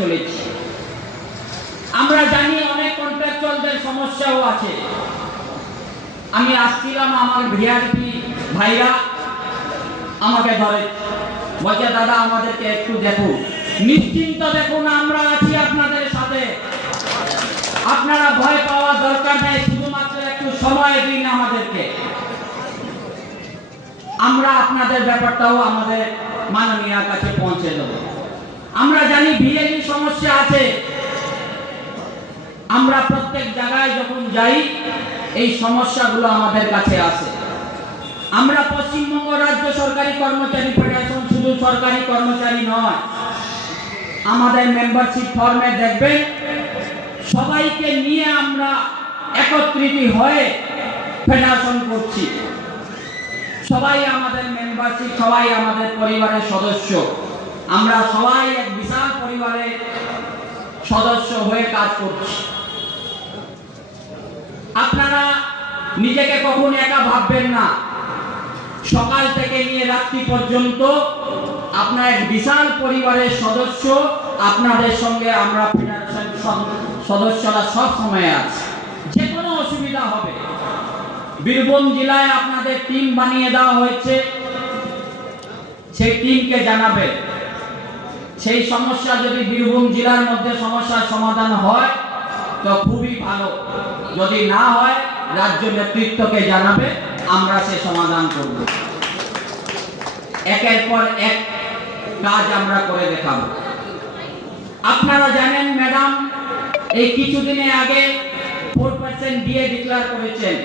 চলেছি। আমরা জানি অনেক কন্ট্রাকচুয়ালদের সমস্যাও আছে। আমি আসছিলাম, আমার ভিআরপি ভাইরা আমাকে ধরে বলছে, দাদা আমাদেরকে একটু দেখুন। নিশ্চিন্ত দেখুন, আমরা আছি আপনাদের সাথে, আপনারা ভয় পাওয়ার দরকার নেই, শুধুমাত্র একটু সময় দিন আমাদেরকে। আমরা আপনাদের ব্যাপারটাও আমাদের মাননীয়ার কাছে পৌঁছে দেব। আমরা জানি ভিএলই সমস্যা আছে, আমরা প্রত্যেক জায়গায় যখন যাই এই সমস্যাগুলো আমাদের কাছে আসে। আমরা পশ্চিমবঙ্গ রাজ্য সরকারি কর্মচারী ফেডারেশন শুধু সরকারি কর্মচারী নয়, আমাদের মেম্বারশিপ ফর্মে দেখবেন সবাইকে নিয়ে আমরা একত্রিত হয়ে ফেডারেশন করছি। সবাই আমাদের মেম্বারশিপ, সবাই আমাদের পরিবারের সদস্য। আমরা সবাই এক বিশাল পরিবারের সদস্য হয়ে কাজ করছি। আপনারা নিজেকে কখনো একা ভাববেন না। সকাল থেকে নিয়ে রাত্রি পর্যন্ত আপনার এক বিশাল পরিবারের সদস্য, আপনাদের সঙ্গে আমরা ফেডারেশন সদস্যরা সব সময় আছে। যে কোনো অসুবিধা হবে, বীরভূম জেলায় আপনাদের টিম বানিয়ে দেওয়া হয়েছে, সেই টিমকে জানাবে। সেই সমস্যা যদি বীরভূম জেলার মধ্যে সমস্যার সমাধান হয় তো খুবই ভালো, যদি না হয় রাজ্য নেতৃত্বকে জানাবে, আমরা সে সমাধান করব। একের পর এক কাজ আমরা করে দেখাবো। আপনারা জানেন ম্যাডাম এই কিছুদিনে আগে 4% ডিএ ডিক্লেয়ার করেছেন।